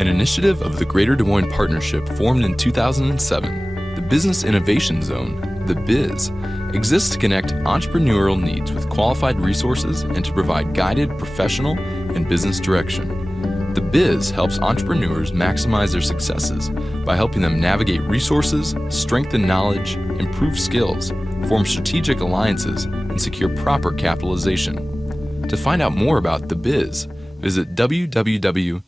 An initiative of the Greater Des Moines Partnership formed in 2007, the Business Innovation Zone, the BIZ, exists to connect entrepreneurial needs with qualified resources and to provide guided professional and business direction. The BIZ helps entrepreneurs maximize their successes by helping them navigate resources, strengthen knowledge, improve skills, form strategic alliances, and secure proper capitalization. To find out more about the BIZ, visit www.bizci.org.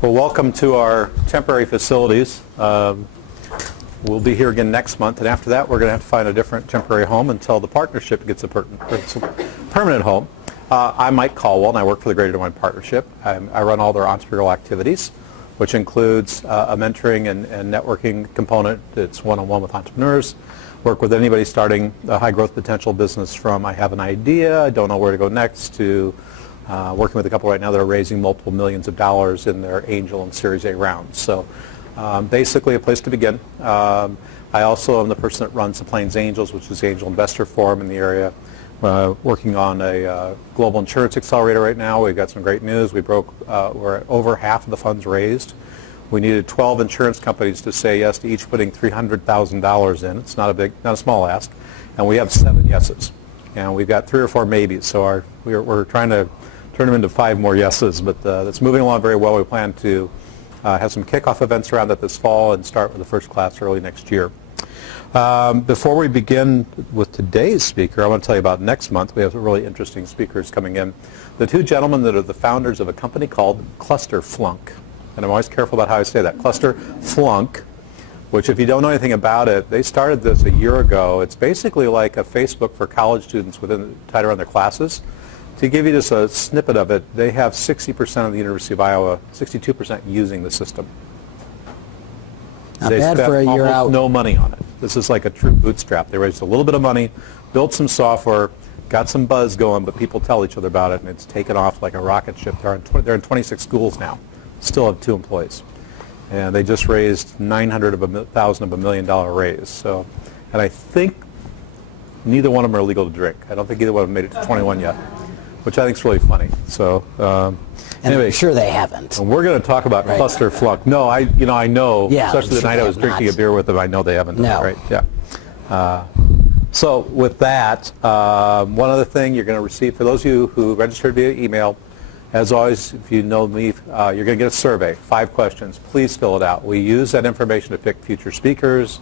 Well, welcome to our temporary facilities. We'll be here again next month, and after that we're going to have to find a different temporary home until the partnership gets a permanent home. I'm Mike Caldwell, and I work for the Greater Des Moines Partnership. I run all their entrepreneurial activities, which includes a mentoring and networking component. It's one-on-one with entrepreneurs. Work with anybody starting a high-growth potential business from I have an idea, I don't know where to go next, to working with a couple right now that are raising multiple millions of dollars in their angel and Series A rounds. So basically a place to begin. I also am the person that runs the Plains Angels, which is the angel investor forum in the area. Working on a global insurance accelerator right now. We've got some great news. We're at over half of the funds raised. We needed 12 insurance companies to say yes to each putting $300,000 in. It's not a small ask, and we have 7 yeses, and we've got 3 or 4 maybes. So we're trying to turn them into 5 more yeses, but that's moving along very well. We plan to have some kickoff events around it this fall and start with the first class early next year. Before we begin with today's speaker, I want to tell you about next month. We have some really interesting speakers coming in. The 2 gentlemen that are the founders of a company called Cluster Flunk. And I'm always careful about how I say that. Cluster Flunk, which if you don't know anything about it, they started this a year ago. It's basically like a Facebook for college students tied around their classes. To give you just a snippet of it, they have 60% of the University of Iowa, 62% using the system. Not bad for a year out. No money on it. This is like a true bootstrap. They raised a little bit of money, built some software, got some buzz going, but people tell each other about it, and it's taken off like a rocket ship. They're in 26 schools now. Still have 2 employees, and they just raised $900,000 of $1 million raise. So, and I think neither one of them are legal to drink. I don't think either one of them made it to 21 yet, which I think is really funny. So, anyway, I'm sure they haven't. And we're going to talk about Cluster Flunk. No, I know, yeah, especially the night I was drinking a beer with them. I know they haven't done it, right? Yeah. So with that, one other thing you're going to receive for those of you who registered via email. As always, if you know me, you're going to get a survey, 5 questions. Please fill it out. We use that information to pick future speakers,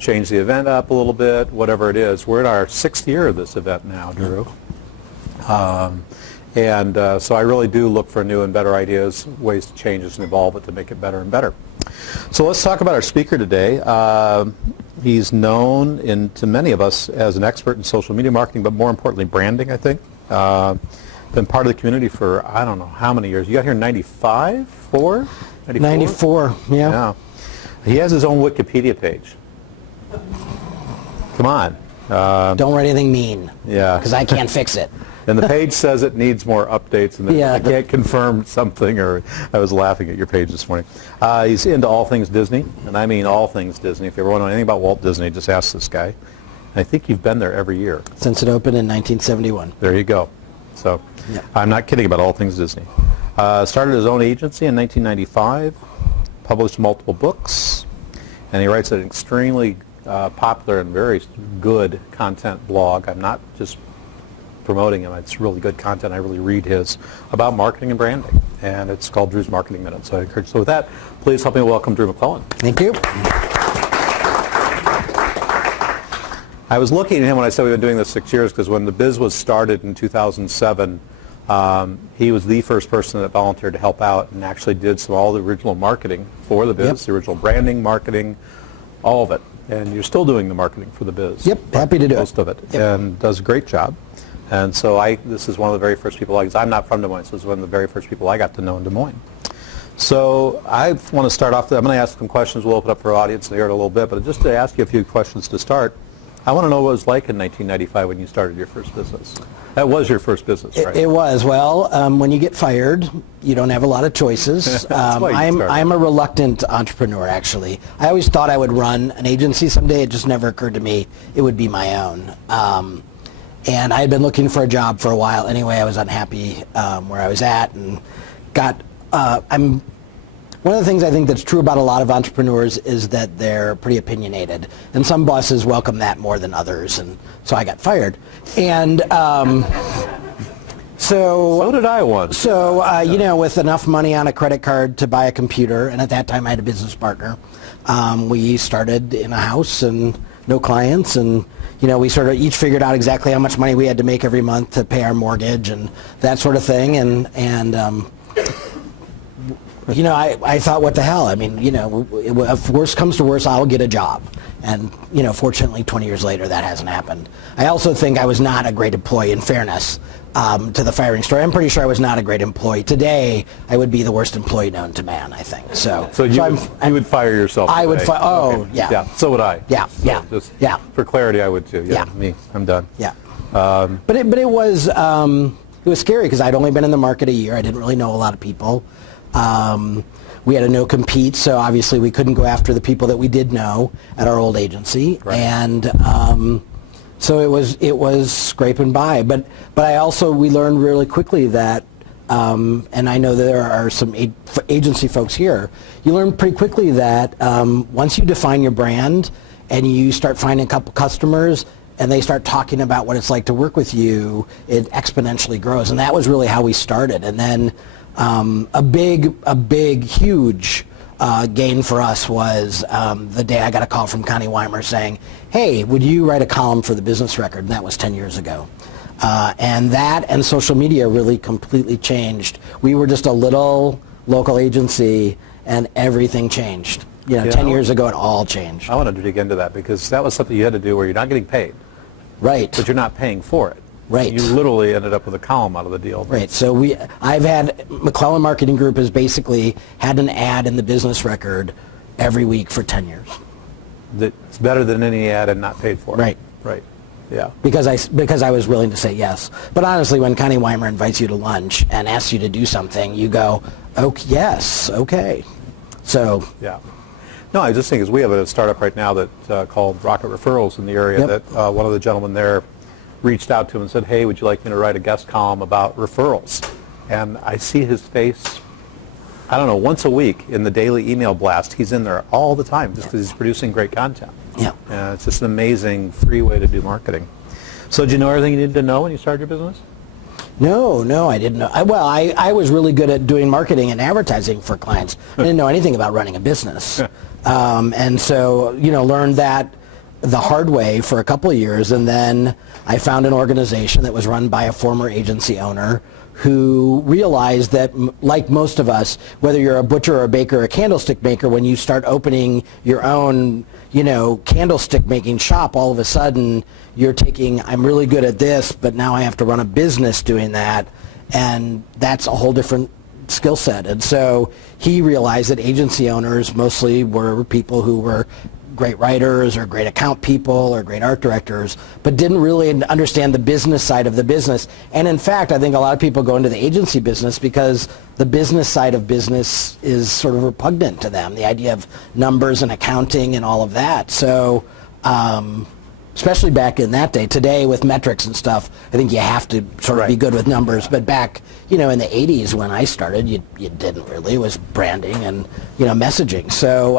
change the event up a little bit, whatever it is. We're in our 6th year of this event now, Drew. So I really do look for new and better ideas, ways to change this and evolve it to make it better and better. So let's talk about our speaker today. He's known to many of us as an expert in social media marketing, but more importantly, branding, I think. Been part of the community for I don't know how many years. You got here in 95, 4? 94, yeah. He has his own Wikipedia page. Come on. Don't write anything mean. Yeah. Because I can't fix it. And the page says it needs more updates, and yeah, I can't confirm something, or I was laughing at your page this morning. He's into all things Disney, and I mean all things Disney. If you ever want to know anything about Walt Disney, just ask this guy. I think you've been there every year. Since it opened in 1971. There you go. So I'm not kidding about all things Disney. Started his own agency in 1995, published multiple books, and he writes an extremely popular and very good content blog. I'm not just promoting him. It's really good content. I really read his about marketing and branding, and it's called Drew's Marketing Minute. So I encourage. So with that, please help me welcome Drew McLellan. Thank you. I was looking at him when I said we've been doing this 6 years because when the biz was started in 2007, he was the first person that volunteered to help out and actually did all the original marketing for the biz, the original branding, marketing, all of it. And you're still doing the marketing for the biz. Yep, happy to do most of it, and does a great job. And so this is one of the very first people, I'm not from Des Moines, so this is one of the very first people I got to know in Des Moines. So I want to start off, I'm going to ask some questions, we'll open up for our audience to hear it a little bit, but just to ask you a few questions to start, I want to know what it was like in 1995 when you started your first business. That was your first business, right? It was. Well, when you get fired, you don't have a lot of choices. I'm a reluctant entrepreneur, actually. I always thought I would run an agency someday. It just never occurred to me it would be my own. And I had been looking for a job for a while anyway. I was unhappy where I was at, and one of the things I think that's true about a lot of entrepreneurs is that they're pretty opinionated, and some bosses welcome that more than others, and so I got fired. And so did I once. So with enough money on a credit card to buy a computer, and at that time I had a business partner, we started in a house and no clients, and we sort of each figured out exactly how much money we had to make every month to pay our mortgage and that sort of thing, and I thought, what the hell? I mean, if worst comes to worst, I'll get a job. And, fortunately, 20 years later, that hasn't happened. I also think I was not a great employee, in fairness, to the firing story. I'm pretty sure I was not a great employee. Today, I would be the worst employee known to man, I think. So you would fire yourself today. I would fire, okay. Yeah. Yeah, so would I. Yeah, so yeah. For clarity, I would too. Yeah, me, I'm done. Yeah. But it was scary because I'd only been in the market a year. I didn't really know a lot of people. We had a no-compete, so obviously we couldn't go after the people that we did know at our old agency, right. And so it was scraping by. But we learned really quickly that, and I know that there are some agency folks here, you learn pretty quickly that once you define your brand and you start finding a couple customers, and they start talking about what it's like to work with you, it exponentially grows. And that was really how we started. And then a big, huge gain for us was the day I got a call from Connie Weimer saying, hey, would you write a column for the Business Record? And that was 10 years ago. And that and social media really completely changed. We were just a little local agency, and everything changed. 10 years ago, it all changed. I wanted to dig into that because that was something you had to do where you're not getting paid. Right. But you're not paying for it. Right. You literally ended up with a column out of the deal. Right. So I've had McLellan Marketing Group has basically had an ad in the Business Record every week for 10 years. It's better than any ad and not paid for. Right. Right. Yeah. Because I was willing to say yes. But honestly, when Connie Weimer invites you to lunch and asks you to do something, you go, oh, yes, okay. So. Yeah. No, I just think is we have a startup right now that called Rocket Referrals in the area. Yep. That one of the gentlemen there reached out to him and said, hey, would you like me to write a guest column about referrals? And I see his face, I don't know, once a week in the daily email blast. He's in there all the time just because he's producing great content. Yeah. It's just an amazing free way to do marketing. So did you know everything you needed to know when you started your business? No, I didn't know. I was really good at doing marketing and advertising for clients. I didn't know anything about running a business. And so, learned that the hard way for a couple of years, and then I found an organization that was run by a former agency owner who realized that, like most of us, whether you're a butcher or a baker or a candlestick maker, when you start opening your own, candlestick making shop, all of a sudden you're taking, I'm really good at this, but now I have to run a business doing that, and that's a whole different skill set. And so he realized that agency owners mostly were people who were great writers or great account people or great art directors, but didn't really understand the business side of the business. And in fact, I think a lot of people go into the agency business because the business side of business is sort of repugnant to them, the idea of numbers and accounting and all of that. So especially back in that day. Today with metrics and stuff, I think you have to sort of be good with numbers. But back, in the 80s when I started, you didn't really. It was branding and, messaging. So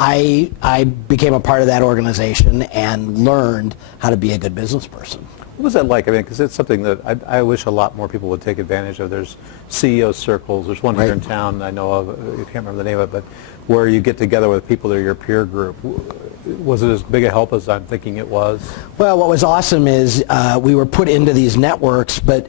I became a part of that organization and learned how to be a good business person. What was that like? I mean, because it's something that I wish a lot more people would take advantage of. There's CEO circles. There's one here in town I know of. I can't remember the name of it, but where you get together with people that are your peer group. Was it as big a help as I'm thinking it was? Well, what was awesome is we were put into these networks, but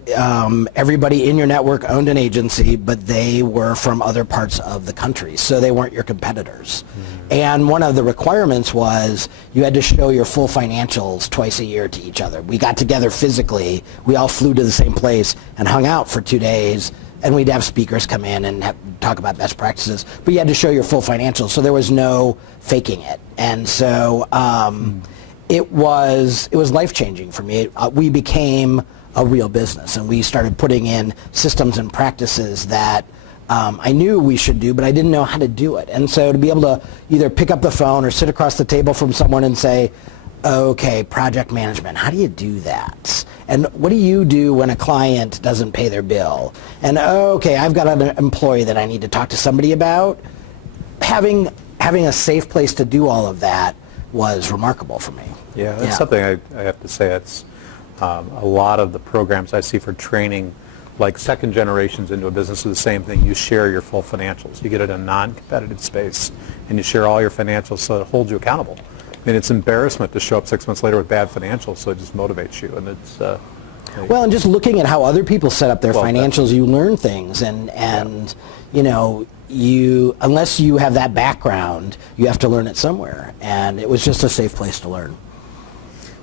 everybody in your network owned an agency, but they were from other parts of the country, so they weren't your competitors. Mm-hmm. And one of the requirements was you had to show your full financials twice a year to each other. We got together physically. We all flew to the same place and hung out for 2 days, and we'd have speakers come in and talk about best practices. But you had to show your full financials, so there was no faking it. And so it was life-changing for me. We became a real business, and we started putting in systems and practices that I knew we should do, but I didn't know how to do it. And so to be able to either pick up the phone or sit across the table from someone and say, okay, project management, how do you do that? And what do you do when a client doesn't pay their bill? And okay, I've got an employee that I need to talk to somebody about. Having a safe place to do all of that was remarkable for me. Yeah, that's something I have to say. It's a lot of the programs I see for training, like second generations into a business, is the same thing. You share your full financials. You get it in a non-competitive space, and you share all your financials so it holds you accountable. I mean, it's embarrassment to show up 6 months later with bad financials, so it just motivates you. And it's well, and just looking at how other people set up their financials, you learn things, and you know, unless you have that background, you have to learn it somewhere, and it was just a safe place to learn.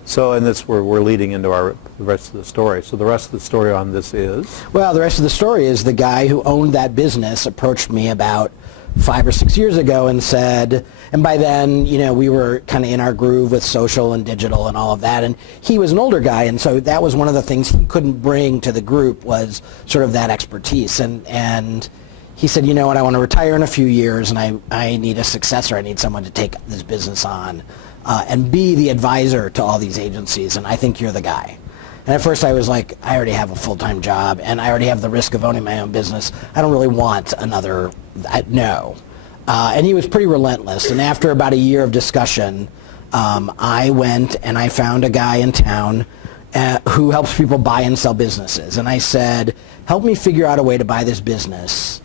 So, and this we're leading into the rest of the story. So the rest of the story on this is? Well, the rest of the story is the guy who owned that business approached me about 5 or 6 years ago and said, and by then, you know, we were kind of in our groove with social and digital and all of that, and he was an older guy, and so that was one of the things he couldn't bring to the group was sort of that expertise, and he said, you know what, I want to retire in a few years, and I need a successor. I need someone to take this business on and be the advisor to all these agencies, and I think you're the guy. And at first I was like, I already have a full-time job, and I already have the risk of owning my own business. I don't really want another, no. And he was pretty relentless, and after about a year of discussion, I went and I found a guy in town who helps people buy and sell businesses. And I said, help me figure out a way to buy this business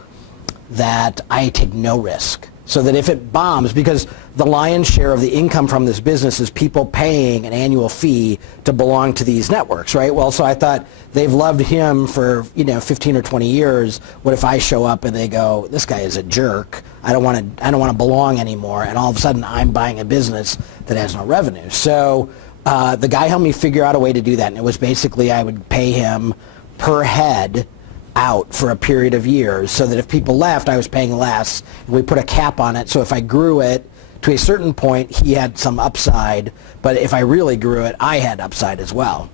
that I take no risk, so that if it bombs, because the lion's share of the income from this business is people paying an annual fee to belong to these networks, right? Well, so I thought they've loved him for 15 or 20 years. What if I show up and they go, this guy is a jerk. I don't want to belong anymore. And all of a sudden I'm buying a business that has no revenue. So the guy helped me figure out a way to do that. And it was basically I would pay him per head out for a period of years, so that if people left, I was paying less. And we put a cap on it, so if I grew it to a certain point, he had some upside, but if I really grew it, I had upside as well.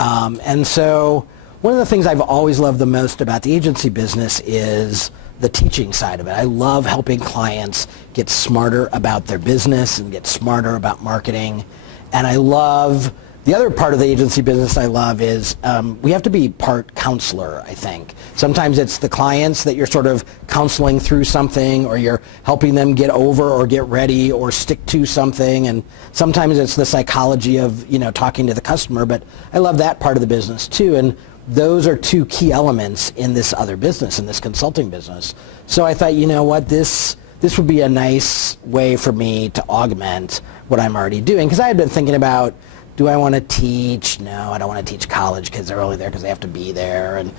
And so one of the things I've always loved the most about the agency business is the teaching side of it. I love helping clients get smarter about their business and get smarter about marketing. And I love the other part of the agency business I love is we have to be part counselor, I think. Sometimes it's the clients that you're sort of counseling through something, or you're helping them get over or get ready or stick to something. And sometimes it's the psychology of, talking to the customer. But I love that part of the business too. And those are two key elements in this other business, in this consulting business. So I thought, you know what, this would be a nice way for me to augment what I'm already doing. Because I had been thinking about, do I want to teach? No, I don't want to teach college kids. They're only there because they have to be there. And,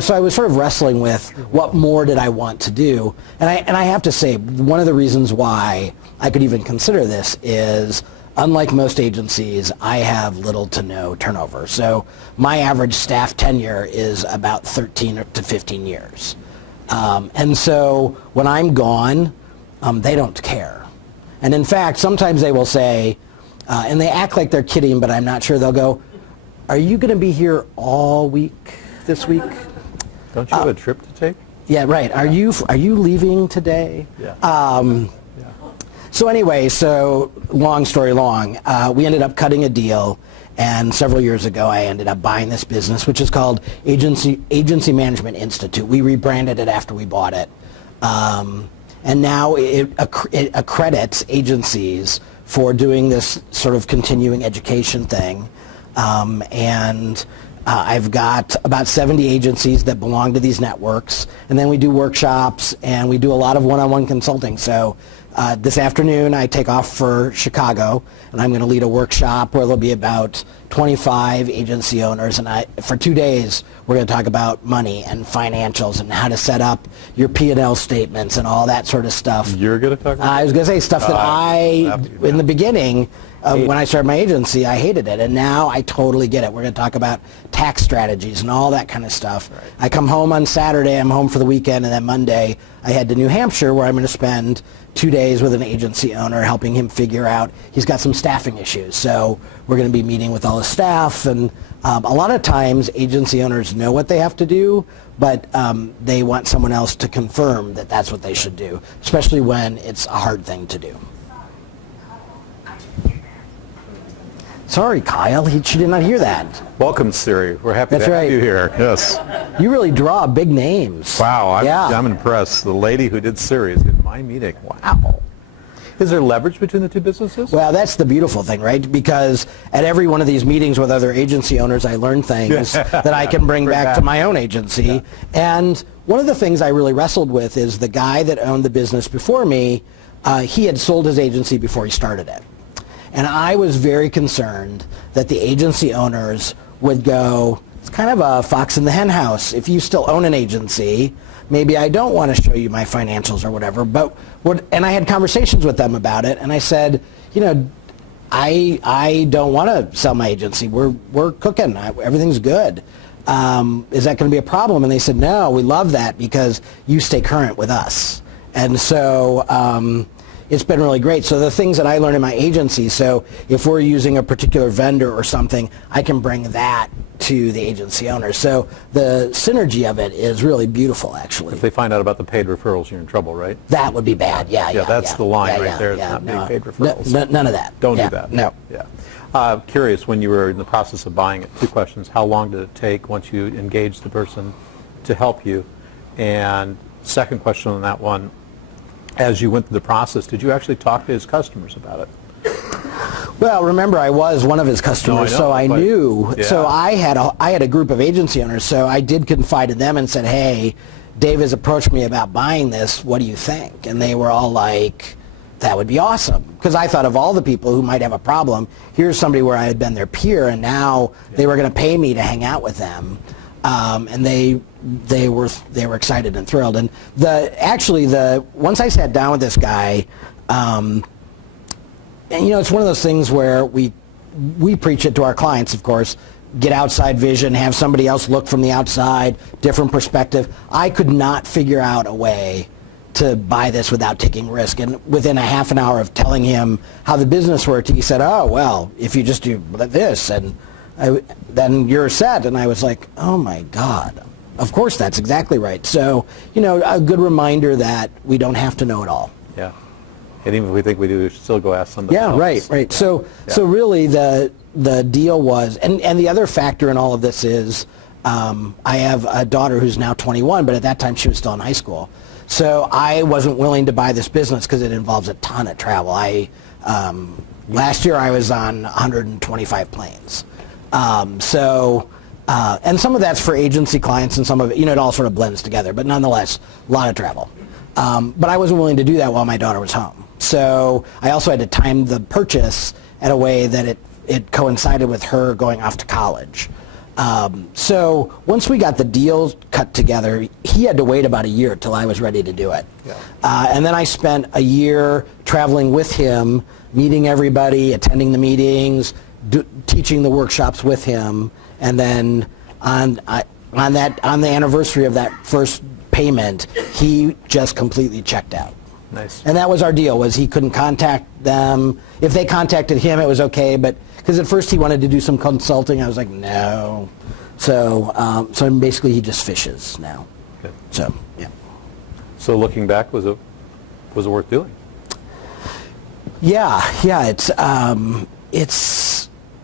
so I was sort of wrestling with what more did I want to do. And I have to say, one of the reasons why I could even consider this is, unlike most agencies, I have little to no turnover. So my average staff tenure is about 13 to 15 years. And so when I'm gone, they don't care. And in fact, sometimes they will say, and they act like they're kidding, but I'm not sure. They'll go, are you going to be here all week this week? Don't you have a trip to take? Yeah, right. Are you leaving today? Yeah. So anyway, long story long, we ended up cutting a deal, and several years ago I ended up buying this business, which is called Agency Management Institute. We rebranded it after we bought it. And now it accredits agencies for doing this sort of continuing education thing. I've got about 70 agencies that belong to these networks, and then we do workshops, and we do a lot of one-on-one consulting. So this afternoon I take off for Chicago, and I'm going to lead a workshop where there'll be about 25 agency owners, and for 2 days we're going to talk about money and financials and how to set up your P&L statements and all that sort of stuff. You're going to talk about I was going to say stuff that in the beginning, when I started my agency, I hated it, and now I totally get it. We're going to talk about tax strategies and all that kind of stuff. Right. I come home on Saturday, I'm home for the weekend, and then Monday I head to New Hampshire, where I'm going to spend 2 days with an agency owner, helping him figure out, he's got some staffing issues. So we're going to be meeting with all his staff, and a lot of times agency owners know what they have to do, but they want someone else to confirm that that's what they should do, especially when it's a hard thing to do. Sorry, Kyle. She did not hear that. Welcome, Siri. We're happy That's to right. have you here. Yes. You really draw big names. Wow, Yeah. I'm impressed. The lady who did Siri is in my meeting. Wow. Is there leverage between the two businesses? Well, that's the beautiful thing, right? Because at every one of these meetings with other agency owners, I learn things that I can bring back to my own agency. Yeah. And one of the things I really wrestled with is the guy that owned the business before me, he had sold his agency before he started it. And I was very concerned that the agency owners would go, it's kind of a fox in the hen house. If you still own an agency, maybe I don't want to show you my financials or whatever. And I had conversations with them about it, and I said, I don't want to sell my agency. We're cooking. Everything's good. Is that going to be a problem? And they said, no, we love that because you stay current with us. And so it's been really great. So the things that I learned in my agency, so if we're using a particular vendor or something, I can bring that to the agency owner. So the synergy of it is really beautiful, actually. If they find out about the paid referrals, you're in trouble, right? That would be bad. Yeah, that's the line right there. It's not being paid referrals. None of that. Don't do that. No. Yeah. Curious, when you were in the process of buying it, two questions. How long did it take once you engaged the person to help you? And second question on that one, as you went through the process, did you actually talk to his customers about it? Well, remember, I was one of his customers, so I knew. Yeah. So I had a group of agency owners, so I did confide in them and said, hey, Dave has approached me about buying this. What do you think? And they were all like, that would be awesome. Because I thought of all the people who might have a problem, here's somebody where I had been their peer, and now they were going to pay me to hang out with them. And they were excited and thrilled. And once I sat down with this guy, and it's one of those things where we preach it to our clients, of course, get outside vision, have somebody else look from the outside, different perspective. I could not figure out a way to buy this without taking risk. And within a half an hour of telling him how the business worked, he said, oh, well, if you just do this, and then you're set. And I was like, oh my God, of course that's exactly right. So, a good reminder that we don't have to know it all. Yeah. And even if we think we do, we should still go ask somebody else. Yeah, right. So really the deal was, and the other factor in all of this is, I have a daughter who's now 21, but at that time she was still in high school. So I wasn't willing to buy this business because it involves a ton of travel. Last year I was on 125 planes. And some of that's for agency clients, and some of it, it all sort of blends together, but nonetheless, a lot of travel. But I wasn't willing to do that while my daughter was home. So I also had to time the purchase in a way that it coincided with her going off to college. So once we got the deal cut together, he had to wait about a year till I was ready to do it. Yeah. And then I spent a year traveling with him, meeting everybody, attending the meetings, teaching the workshops with him, and then on the anniversary of that first payment, he just completely checked out. Nice. And that was our deal, was he couldn't contact them. If they contacted him, it was okay, but because at first he wanted to do some consulting, I was like, no. So basically he just fishes now. Good. So, yeah. So looking back, was it worth doing? Yeah,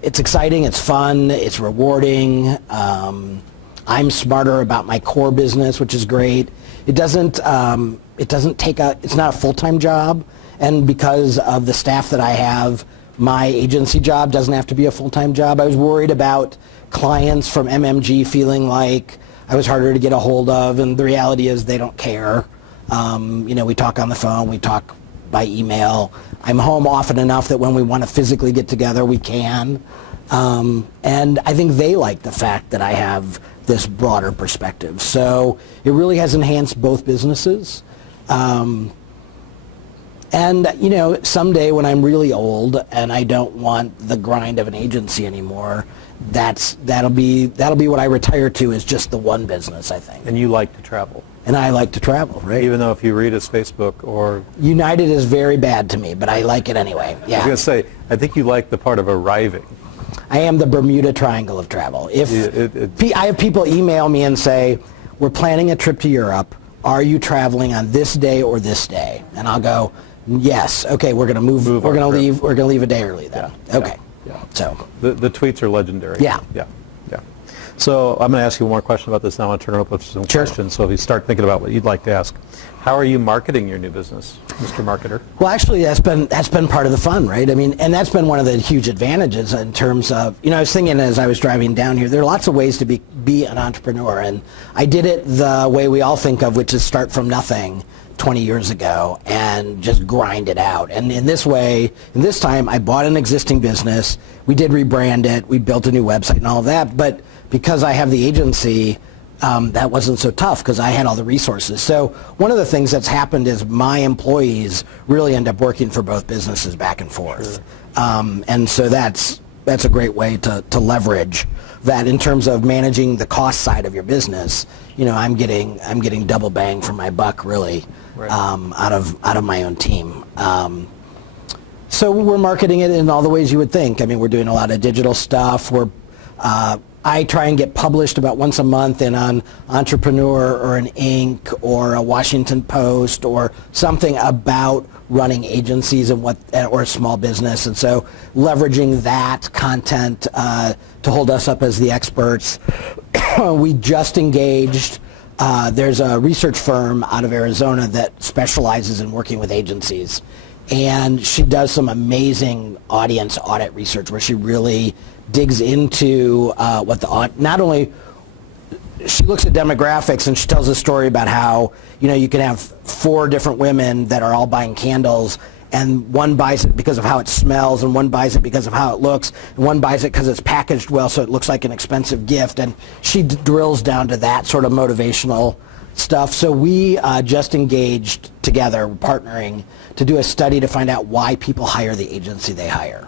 it's exciting, it's fun, it's rewarding. I'm smarter about my core business, which is great. It's not a full-time job, and because of the staff that I have, my agency job doesn't have to be a full-time job. I was worried about clients from MMG feeling like I was harder to get a hold of, and the reality is they don't care. We talk on the phone, we talk by email. I'm home often enough that when we want to physically get together, we can. And I think they like the fact that I have this broader perspective. So it really has enhanced both businesses. And someday when I'm really old and I don't want the grind of an agency anymore, that'll be what I retire to, is just the one business, I think. And you like to travel. And I like to travel, right? Even though if you read his Facebook or... United is very bad to me, but I like it anyway. Yeah. I was going to say, I think you like the part of arriving. I am the Bermuda Triangle of travel. I have people email me and say, we're planning a trip to Europe. Are you traveling on this day or this day? And I'll go, yes. Okay, we're going to move. We're going to leave a day early then. Yeah. Okay. Yeah. So The tweets are legendary. Yeah. Yeah. Yeah. So I'm going to ask you one more question about this. Now I want to turn it up with some Sure. questions. So if you start thinking about what you'd like to ask, how are you marketing your new business, Mr. Marketer? Well, actually, that's been part of the fun, right? I mean, and that's been one of the huge advantages in terms of, I was thinking as I was driving down here, there are lots of ways to be an entrepreneur, and I did it the way we all think of, which is start from nothing 20 years ago and just grind it out. And in this way, in this time, I bought an existing business. We did rebrand it. We built a new website and all of that. But because I have the agency, that wasn't so tough because I had all the resources. So one of the things that's happened is my employees really end up working for both businesses back and forth. And so that's a great way to leverage that in terms of managing the cost side of your business. I'm getting double bang for my buck really, right. out of my own team. So we're marketing it in all the ways you would think. I mean, we're doing a lot of digital stuff. I try and get published about once a month in an Entrepreneur or an Inc. or a Washington Post or something about running agencies and or a small business. And so leveraging that content to hold us up as the experts. We just engaged, there's a research firm out of Arizona that specializes in working with agencies. And she does some amazing audience audit research where she really digs into not only she looks at demographics and she tells a story about how you can have 4 different women that are all buying candles, and one buys it because of how it smells, and one buys it because of how it looks, and one buys it because it's packaged well so it looks like an expensive gift, and she drills down to that sort of motivational stuff. So we just engaged together, partnering, to do a study to find out why people hire the agency they hire.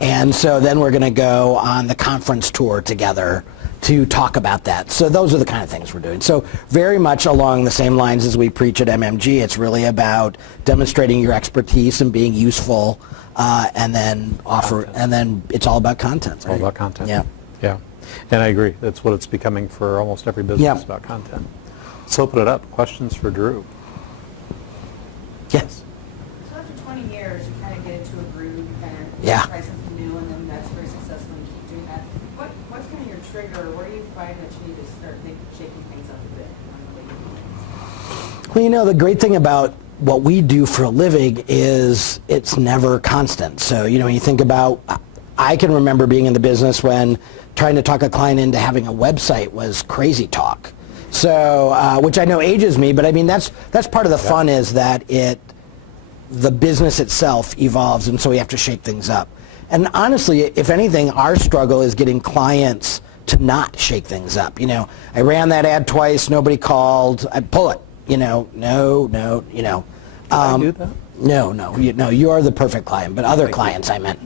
And so then we're going to go on the conference tour together to talk about that. So those are the kind of things we're doing. So very much along the same lines as we preach at MMG, it's really about demonstrating your expertise and being useful, and then and then it's all about content. It's all about content. Yeah. Yeah. And I agree. That's what it's becoming for almost every business, Yeah. about content. Let's open it up. Questions for Drew? Yes. So after 20 years, you kind of get into a groove, you kind of Yeah. try something new, and then that's very successful, and you keep doing that. What's kind of your trigger? Where do you find that you need to start shaking things up a bit on the way you do things? Well, the great thing about what we do for a living is it's never constant. So, when you think about, I can remember being in the business when trying to talk a client into having a website was crazy talk. So, which I know ages me, but I mean, that's part of the fun, is that the business itself evolves, and so we have to shake things up. And honestly, if anything, our struggle is getting clients to not shake things up. I ran that ad twice, nobody called, I'd pull it. No. Did I do that? No, you are the perfect client, but other clients I meant.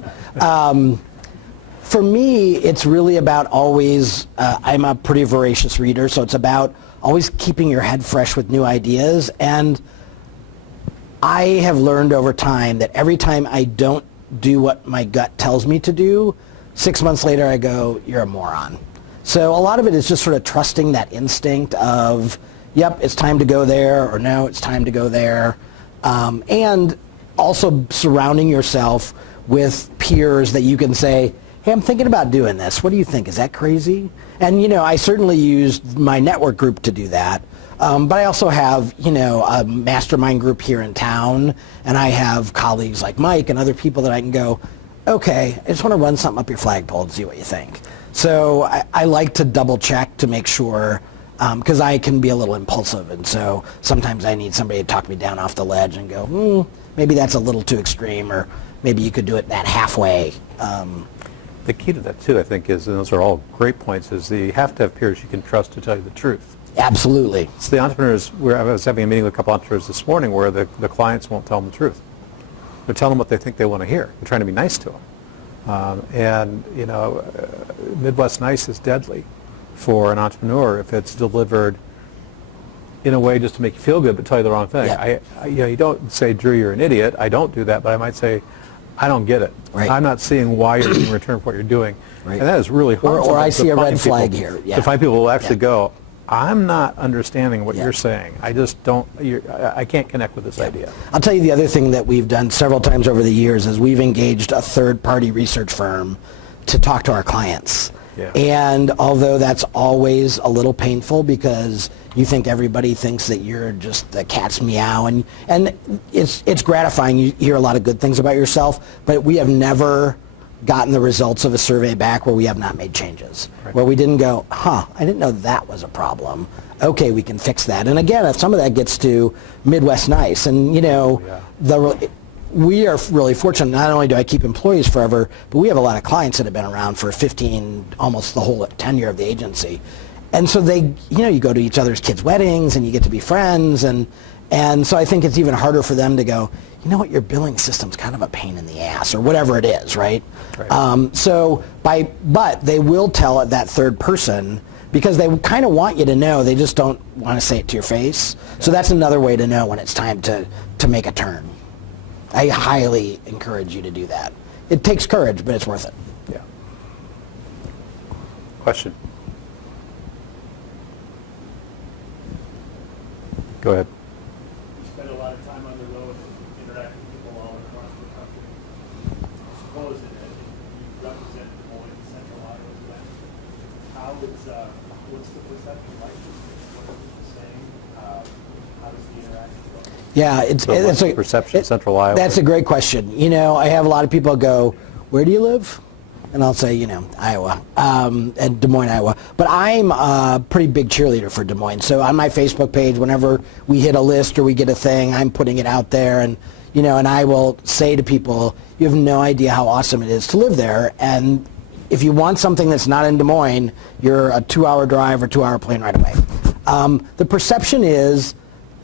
For me, it's really about always, I'm a pretty voracious reader, so it's about always keeping your head fresh with new ideas. And I have learned over time that every time I don't do what my gut tells me to do, 6 months later I go, you're a moron. So a lot of it is just sort of trusting that instinct of, yep, it's time to go there, or no, it's time to go there. And also surrounding yourself with peers that you can say, hey, I'm thinking about doing this. What do you think? Is that crazy? And, I certainly used my network group to do that. But I also have, a mastermind group here in town, and I have colleagues like Mike and other people that I can go, okay, I just want to run something up your flagpole and see what you think. So I like to double check to make sure, because I can be a little impulsive, and so sometimes I need somebody to talk me down off the ledge and go, maybe that's a little too extreme, or maybe you could do it that halfway. The key to that, too, I think, is, and those are all great points, is that you have to have peers you can trust to tell you the truth. Absolutely. It's the entrepreneurs, I was having a meeting with a couple entrepreneurs this morning where the clients won't tell them the truth. They're telling them what they think they want to hear. They're trying to be nice to them. Midwest nice is deadly for an entrepreneur if it's delivered in a way just to make you feel good but tell you the wrong thing. Yeah. You don't say, Drew, you're an idiot. I don't do that, but I might say, I don't get it. Right. I'm not seeing why you're in return for what you're doing. Right. And that is really hard. Or I sometimes see to a red find people- flag here. Yeah. To find people who will actually go, I'm not understanding what Yeah. you're saying. I just don't, I can't connect with this idea. I'll tell you the other thing that we've done several times over the years is we've engaged a third-party research firm to talk to our clients. Yeah. And although that's always a little painful because you think everybody thinks that you're just the cat's meow, and it's gratifying. You hear a lot of good things about yourself, but we have never gotten the results of a survey back where we have not made changes, Right. where we didn't go, I didn't know that was a problem. Okay, we can fix that. And again, some of that gets to Midwest Nice, and we are really fortunate. Not only do I keep employees forever, but we have a lot of clients that have been around for 15, almost the whole tenure of the agency. And so they, you go to each other's kids' weddings and you get to be friends. And so I think it's even harder for them to go, you know what, your billing system's kind of a pain in the ass, or whatever it is, right? But they will tell that third person because they kind of want you to know. They just don't want to say it to your face. So that's another way to know when it's time to make a turn. I highly encourage you to do that. It takes courage, but it's worth it. Yeah. Question? Go ahead. You spend a lot of time on the road and interact with people all across the country. I suppose that you represent Des Moines, Central Iowa, what's the perception like? What are people saying? How does the interaction go? Yeah, What's the perception, Central Iowa? That's a great question. I have a lot of people go, where do you live? And I'll say, Iowa, and Des Moines, Iowa. But I'm a pretty big cheerleader for Des Moines. So on my Facebook page, whenever we hit a list or we get a thing, I'm putting it out there. And, and I will say to people, you have no idea how awesome it is to live there. And if you want something that's not in Des Moines, you're a 2-hour drive or 2-hour plane ride away. The perception is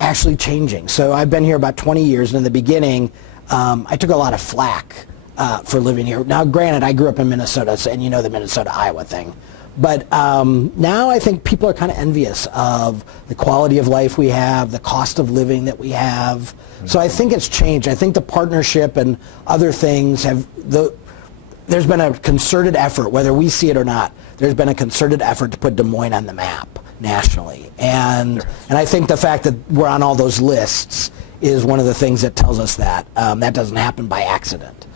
actually changing. So I've been here about 20 years, and in the beginning, I took a lot of flack for living here. Now, granted, I grew up in Minnesota, and the Minnesota-Iowa thing. But now I think people are kind of envious of the quality of life we have, the cost of living that we have. So I think it's changed. I think the partnership and other things there's been a concerted effort, whether we see it or not, there's been a concerted effort to put Des Moines on the map nationally. And I think the fact that we're on all those lists is one of the things that tells us that. That doesn't happen by accident.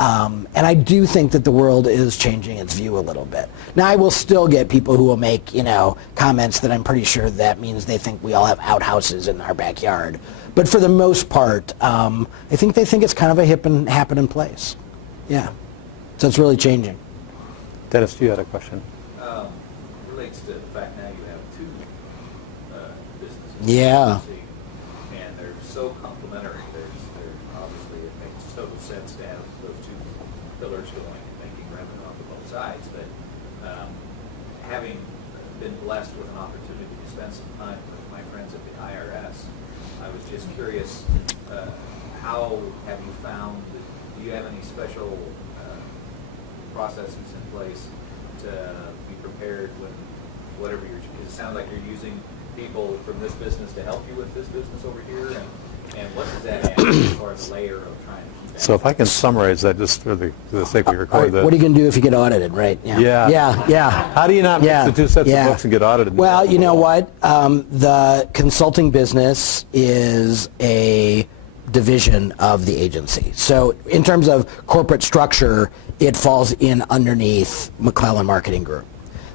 And I do think that the world is changing its view a little bit. Now, I will still get people who will make, comments that I'm pretty sure that means they think we all have outhouses in our backyard. But for the most part, I think they think it's kind of a hip and happening place. Yeah. So it's really changing. Dennis, you had a question. Relates to the fact now you have two businesses. Yeah. And they're so complementary. They're obviously, it makes total sense to have those two pillars going and making revenue off of both sides. But having been blessed with an opportunity to spend some time with my friends at the IRS, I was just curious, how have you found, do you have any special processes in place to be prepared when whatever because it sounds like you're using people from this business to help you with this business over here, and what does that add as far as layer of trying to keep that? So if I can summarize that just for the sake we record that. What are you going to do if you get audited, right? Yeah. How do you not mix the two sets of books and get audited? Well, you know what? The consulting business is a division of the agency. So in terms of corporate structure, it falls in underneath McLellan Marketing Group.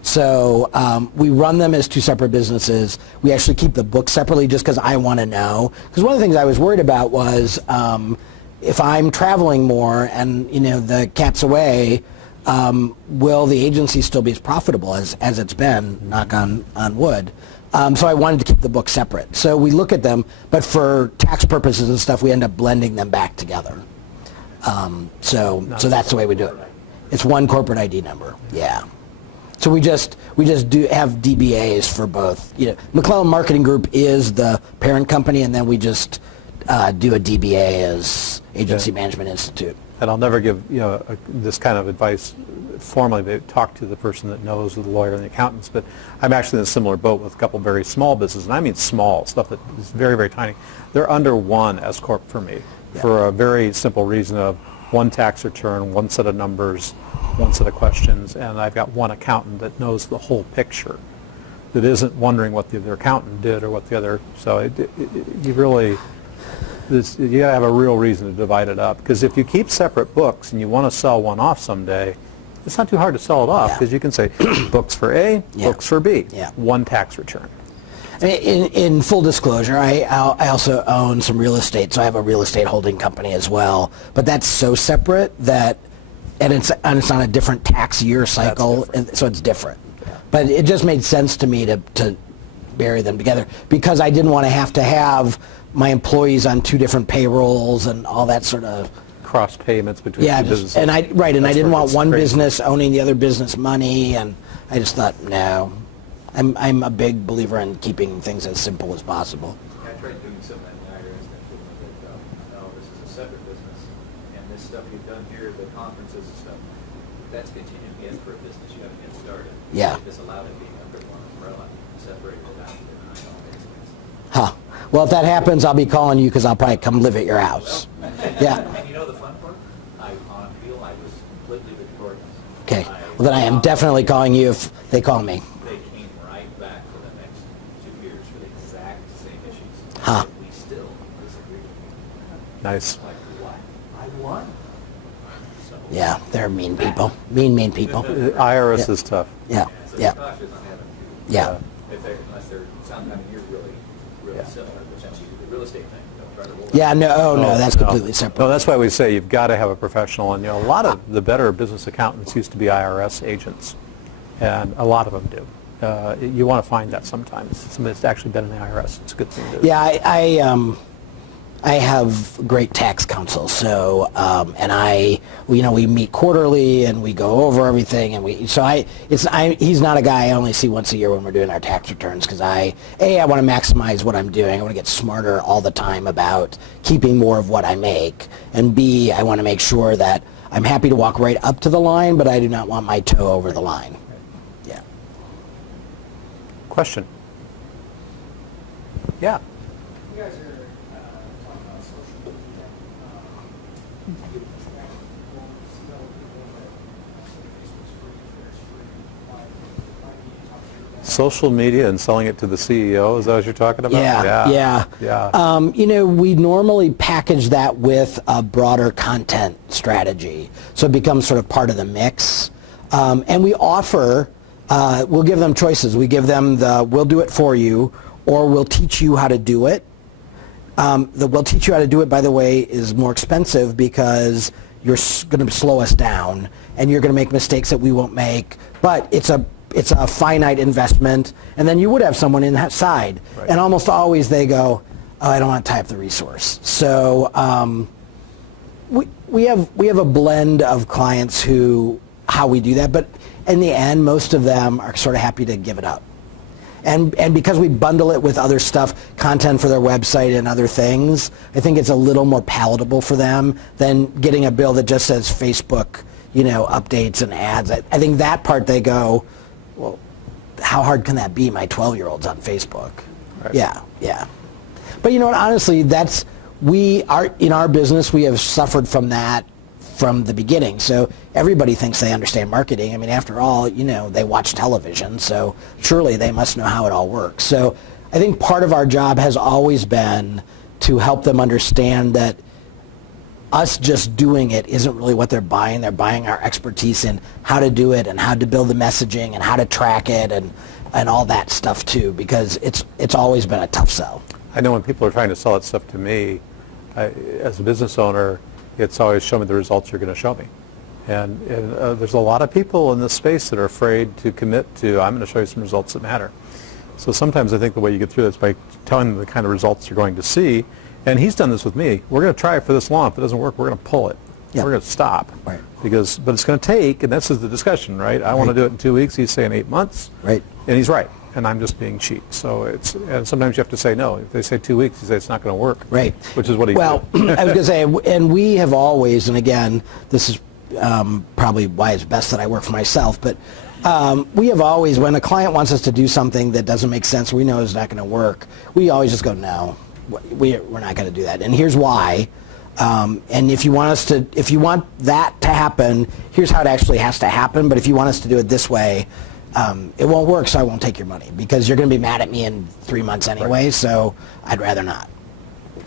So we run them as two separate businesses. We actually keep the books separately just because I want to know. Because one of the things I was worried about was if I'm traveling more and the cat's away, will the agency still be as profitable as it's been, knock on wood? So I wanted to keep the books separate. So we look at them, but for tax purposes and stuff, we end up blending them back together. So that's the way we do it. It's one corporate ID number. Yeah. So we just do have DBAs for both. McLellan Marketing Group is the parent company, and then we just do a DBA as Agency Management Institute. And I'll never give this kind of advice formally. They talk to the person that knows, the lawyer and the accountants. But I'm actually in a similar boat with a couple very small businesses, and I mean small stuff that is very, very tiny. They're under one S corp for me for a very simple reason of one tax return, one set of numbers, one set of questions, and I've got one accountant that knows the whole picture. that isn't wondering what the other accountant did or what the other, so you really, you gotta have a real reason to divide it up, because if you keep separate books and you want to sell one off someday, it's not too hard to sell it off, Yeah. because you can say books for A, Yeah. books for B, Yeah. one tax return. In full disclosure, I also own some real estate, so I have a real estate holding company as well. But that's so separate that, and it's on a different tax year cycle, and so it's different. But it just made sense to me to bury them together, because I didn't want to have my employees on two different payrolls and all that sort of. Cross payments between Yeah, two businesses. and I That's didn't where want it's one crazy. business owning the other business money, and I just thought, no. I'm a big believer in keeping things as simple as possible. I tried doing some of that in the IRS, and I told them that, no, this is a separate business, and this stuff you've done here, the conferences and stuff, that's continuing in for a business you haven't yet started. Yeah. Just allow it being under one umbrella, separate it out, and all makes sense. Huh. Well, if that happens, I'll be calling you because I'll probably come live at your house. Yeah. And you know the fun part? On appeal, I was completely victorious. Okay. Well, then I am definitely calling you if they call me. They came right back for the next 2 years for the exact same issues. Huh. And we still disagree. Nice. Like, what? I won. So, Yeah, they're mean people. Mean people. IRS is tough. Yeah. So Yeah. be cautious on having to. Yeah. Unless they're sometime you're really Yeah. similar, but since you do the real estate thing, don't try to roll Yeah. No. Oh no, that's No. completely separate. No, that's why we say you've got to have a professional, and a lot of the better business accountants used to be IRS agents, and a lot of them do. You want to find that sometimes. Somebody that's actually been in the IRS, it's a good thing to do. Yeah, I have great tax counsel, so and we meet quarterly and we go over everything, and he's not a guy I only see once a year when we're doing our tax returns, because I want to maximize what I'm doing. I want to get smarter all the time about keeping more of what I make, and B, I want to make sure that I'm happy to walk right up to the line, but I do not want my toe over the line. Yeah. Question? Yeah. You guys are talking about social media. You track people, tell people that Facebook's free, Twitter's free. Why do you talk to your guys? Social media and selling it to the CEO, is that what you're talking about? Yeah. We normally package that with a broader content strategy, so it becomes sort of part of the mix. And we offer, we'll give them choices. We give them we'll do it for you, or we'll teach you how to do it. The we'll teach you how to do it, by the way, is more expensive because you're going to slow us down, and you're going to make mistakes that we won't make. But it's a finite investment, and then you would have someone inside. Right. And almost always they go, oh, I don't want to tie up the resource. So we have a blend of clients how we do that, but in the end, most of them are sort of happy to give it up. And because we bundle it with other stuff, content for their website and other things, I think it's a little more palatable for them than getting a bill that just says Facebook, updates and ads. I think that part they go, well, how hard can that be? My 12-year-old's on Facebook. Right. Yeah. But you know what? Honestly, in our business, we have suffered from that from the beginning. So everybody thinks they understand marketing. I mean, after all, they watch television, so surely they must know how it all works. So I think part of our job has always been to help them understand that us just doing it isn't really what they're buying. They're buying our expertise in how to do it and how to build the messaging and how to track it and all that stuff too, because it's always been a tough sell. I know when people are trying to sell that stuff to me, as a business owner, it's always show me the results you're going to show me. And there's a lot of people in this space that are afraid to commit to, I'm going to show you some results that matter. So sometimes I think the way you get through that is by telling them the kind of results you're going to see. And he's done this with me. We're going to try it for this long. If it doesn't work, we're going to pull it. Yeah. We're going to stop. Right. But it's going to take, and this is the discussion, right? I want to do it in 2 weeks. He's saying 8 months. Right. And he's right. And I'm just being cheap. So and sometimes you have to say no. If they say 2 weeks, you say it's not going to work. Right. Which is what he Well, did. I was going to say, and we have always, and again, this is probably why it's best that I work for myself, but we have always, when a client wants us to do something that doesn't make sense, we know it's not going to work, we always just go, no, we're not going to do that. And here's why. And if you want that to happen, here's how it actually has to happen. But if you want us to do it this way, It won't work, so I won't take your money because you're going to be mad at me in 3 months anyway, so I'd rather not.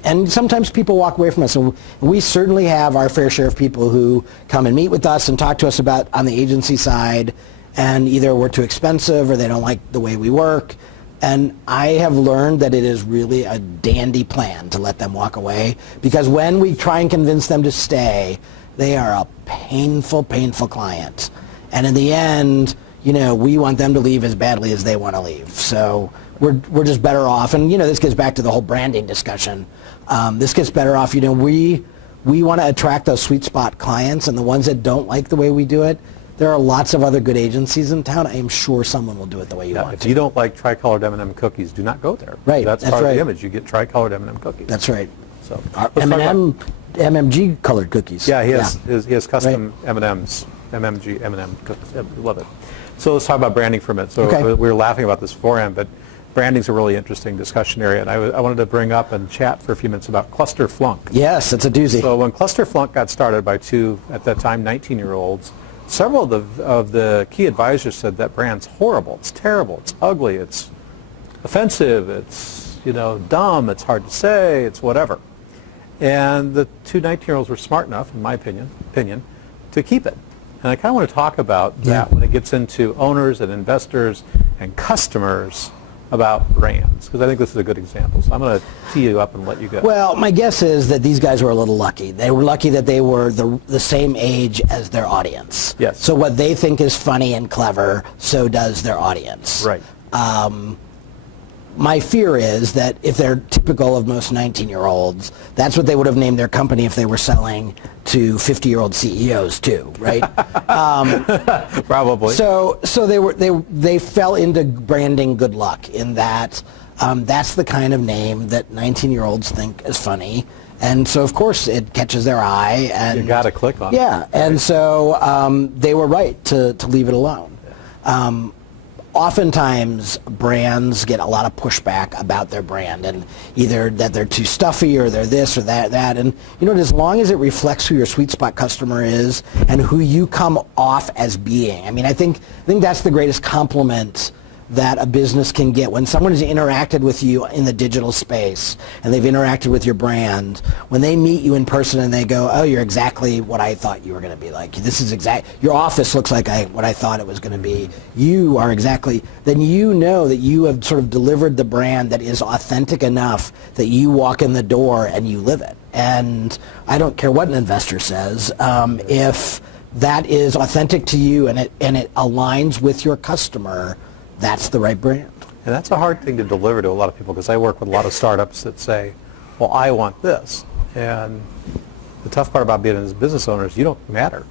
And sometimes people walk away from us, and we certainly have our fair share of people who come and meet with us and talk to us about on the agency side, and either we're too expensive or they don't like the way we work. And I have learned that it is really a dandy plan to let them walk away, because when we try and convince them to stay, they are a painful, painful client. And in the end, we want them to leave as badly as they want to leave. So we're just better off. And, this gets back to the whole branding discussion. This gets better off. We want to attract those sweet spot clients, and the ones that don't like the way we do it, there are lots of other good agencies in town. I am sure someone will do it the way you want If to. you don't like tricolored M&M cookies, do not go there. Right, That's that's part of right. the image. You get tricolored M&M cookies. That's right. So let's talk about- MMG colored cookies. Yeah, he has custom M&Ms, MMG M&M cookies. I love it. So let's talk about branding for a minute. So Okay. we were laughing about this beforehand, but branding's a really interesting discussion area, and I wanted to bring up and chat for a few minutes about Cluster Flunk. Yes, it's a doozy. So when Cluster Flunk got started by two, at that time, 19-year-olds, several of the key advisors said that brand's horrible, it's terrible, it's ugly, it's offensive, it's dumb, it's hard to say, it's whatever. And the two 19-year-olds were smart enough, in my opinion, to keep it. And I kind of want to talk about that when it gets into owners and investors and customers about brands, because I think this is a good example. So I'm going to tee you up and let you go. Well, my guess is that these guys were a little lucky. They were lucky that they were the same age as their audience. Yes. So what they think is funny and clever, so does their audience. Right. My fear is that if they're typical of most 19-year-olds, that's what they would have named their company if they were selling to 50-year-old CEOs too, right? Probably. So they fell into branding good luck in that that's the kind of name that 19-year-olds think is funny, and so of course it catches their eye. And you got to click on it. Yeah, and so they were right to leave it alone. Oftentimes brands get a lot of pushback about their brand, and either that they're too stuffy or they're this or that, and as long as it reflects who your sweet spot customer is and who you come off as being. I think that's the greatest compliment that a business can get. When someone has interacted with you in the digital space and they've interacted with your brand, when they meet you in person and they go, oh, you're exactly what I thought you were going to be like. This is your office looks like what I thought it was going to be. You are exactly, then you know that you have sort of delivered the brand that is authentic enough that you walk in the door and you live it. And I don't care what an investor says, if that is authentic to you and it aligns with your customer, that's the right brand. And that's a hard thing to deliver to a lot of people, because I work with a lot of startups that say, well, I want this. And the tough part about being a business owner is you don't matter.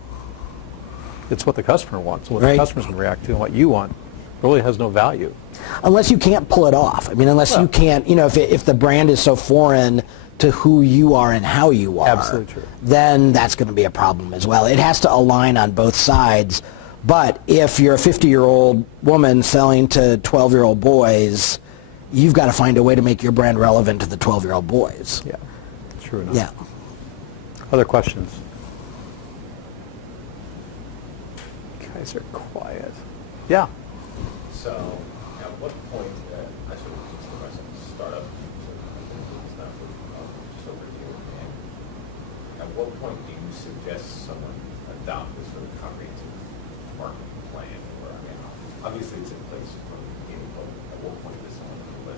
It's what the customer wants, and what the customer's going to react to, and what you want really has no value. Unless you can't pull it off. Unless you can't, if the brand is so foreign to who you are and how you are, Absolutely true. Then that's going to be a problem as well. It has to align on both sides. But if you're a 50-year-old woman selling to 12-year-old boys, you've got to find a way to make your brand relevant to the 12-year-old boys. Yeah, true enough. Yeah. Other questions? You guys are quiet. Yeah. So, at what point, I sort of just the rest of the startup, it's not for just over a year, and at what point do you suggest someone adopt this sort of comprehensive marketing plan? Or, obviously it's in place from the beginning, but at what point does someone on the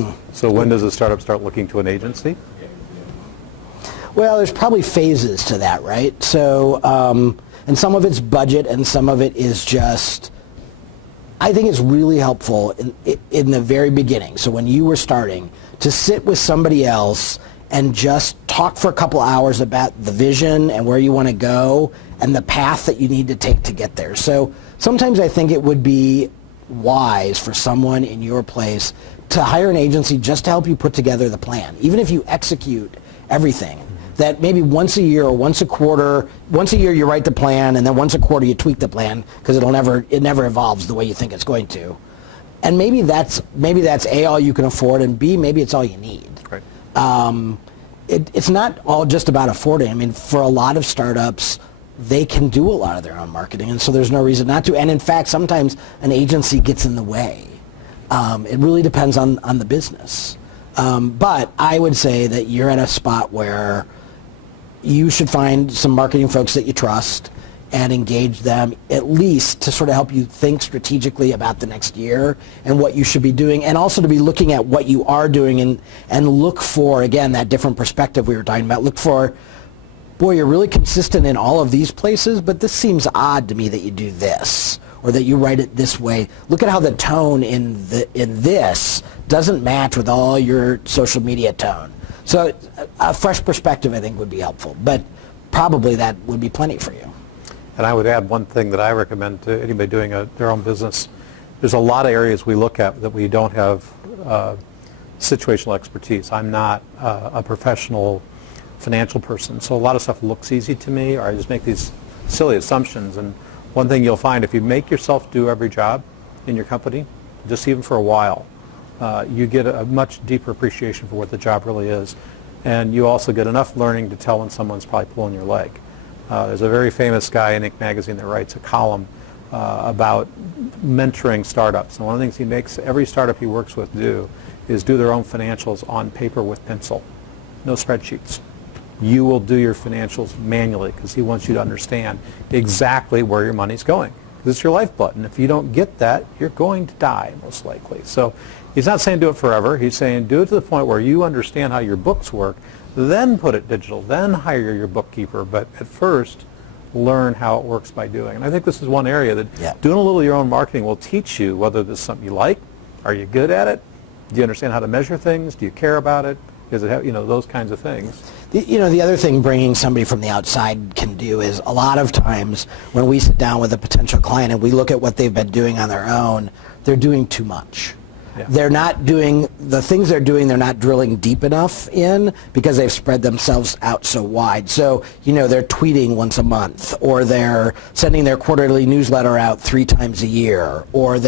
list? So when does a startup start looking to an agency? Well, there's probably phases to that, right? So, and some of it's budget and some of it is just, I think it's really helpful in the very beginning. So when you were starting, to sit with somebody else and just talk for a couple hours about the vision and where you want to go and the path that you need to take to get there. So sometimes I think it would be wise for someone in your place to hire an agency just to help you put together the plan. Even if you execute everything, that maybe once a year or once a quarter, once a year you write the plan and then once a quarter you tweak the plan, because it never evolves the way you think it's going to. And maybe that's A, all you can afford, and B, maybe it's all you need. Right. It's not all just about affording. For a lot of startups, they can do a lot of their own marketing, and so there's no reason not to. And in fact, sometimes an agency gets in the way. It really depends on the business. But I would say that you're at a spot where you should find some marketing folks that you trust and engage them at least to sort of help you think strategically about the next year and what you should be doing, and also to be looking at what you are doing and look for, again, that different perspective we were talking about. Look for, boy, you're really consistent in all of these places, but this seems odd to me that you do this or that you write it this way. Look at how the tone in this doesn't match with all your social media tone. So a fresh perspective, I think, would be helpful, but probably that would be plenty for you. And I would add one thing that I recommend to anybody doing their own business. There's a lot of areas we look at that we don't have situational expertise. I'm not a professional financial person, so a lot of stuff looks easy to me, or I just make these silly assumptions. And one thing you'll find, if you make yourself do every job in your company, just even for a while, you get a much deeper appreciation for what the job really is. And you also get enough learning to tell when someone's probably pulling your leg. There's a very famous guy in Inc. magazine that writes a column about mentoring startups. And one of the things he makes every startup he works with do is do their own financials on paper with pencil. No spreadsheets. You will do your financials manually because he wants you to understand exactly where your money's going. Because it's your lifeblood. And if you don't get that, you're going to die, most likely. So he's not saying do it forever. He's saying do it to the point where you understand how your books work, then put it digital, then hire your bookkeeper. But at first, learn how it works by doing. And I think this is one area that doing a little of your own marketing will teach you whether this is something you like. Are you good at it? Do you understand how to measure things? Do you care about it? Does it have, those kinds of things? The other thing bringing somebody from the outside can do is a lot of times when we sit down with a potential client and we look at what they've been doing on their own, they're doing too much. Yeah. They're not doing the things they're doing. They're not drilling deep enough in because they've spread themselves out so wide. So they're tweeting once a month, or they're sending their quarterly newsletter out 3 times a year, or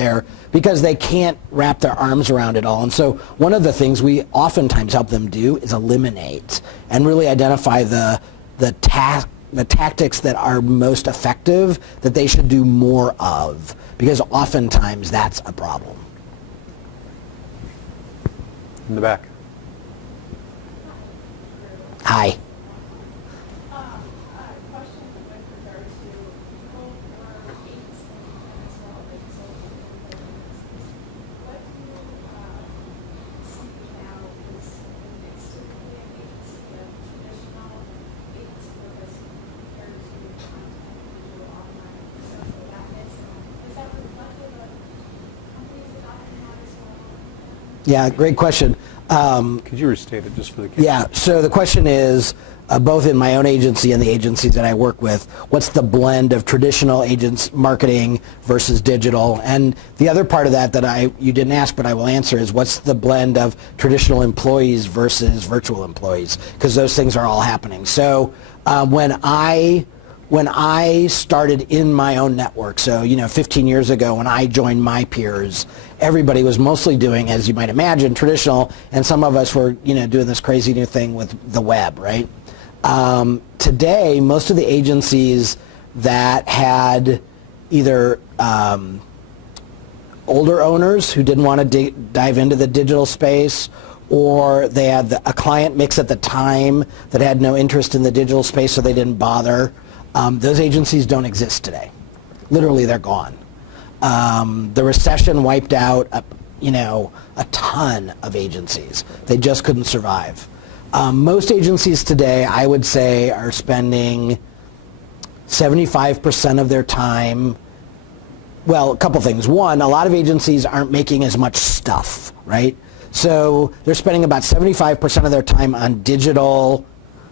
because they can't wrap their arms around it all. And so one of the things we oftentimes help them do is eliminate and really identify the tactics that are most effective that they should do more of, because oftentimes that's a problem. In the back. Hi. Question with regard to people who are agents and as well as what do you see now is it's typically an agency of traditional agency service compared to content and online social methods. Is that reflective of companies adopting that as well? Yeah, great question. Could you restate it just for the kids? Yeah, so the question is, both in my own agency and the agencies that I work with, what's the blend of traditional agents marketing versus digital? And the other part of that you didn't ask but I will answer is, what's the blend of traditional employees versus virtual employees? Because those things are all happening. So when I started in my own network, so 15 years ago when I joined my peers, everybody was mostly doing, as you might imagine, traditional, and some of us were doing this crazy new thing with the web, right? Today, most of the agencies that had either older owners who didn't want to dive into the digital space, or they had a client mix at the time that had no interest in the digital space, so they didn't bother. Those agencies don't exist today. Literally, they're gone. The recession wiped out, a ton of agencies. They just couldn't survive. Most agencies today, I would say, are spending 75% of their time. Well, a couple things. One, a lot of agencies aren't making as much stuff, right? So they're spending about 75% of their time on digital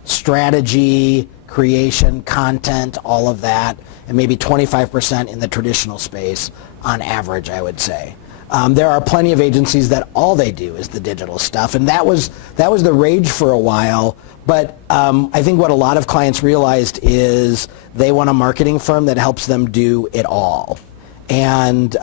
strategy, creation, content, all of that, and maybe 25% in the traditional space on average, I would say. There are plenty of agencies that all they do is the digital stuff, and that was the rage for a while. But I think what a lot of clients realized is they want a marketing firm that helps them do it all, and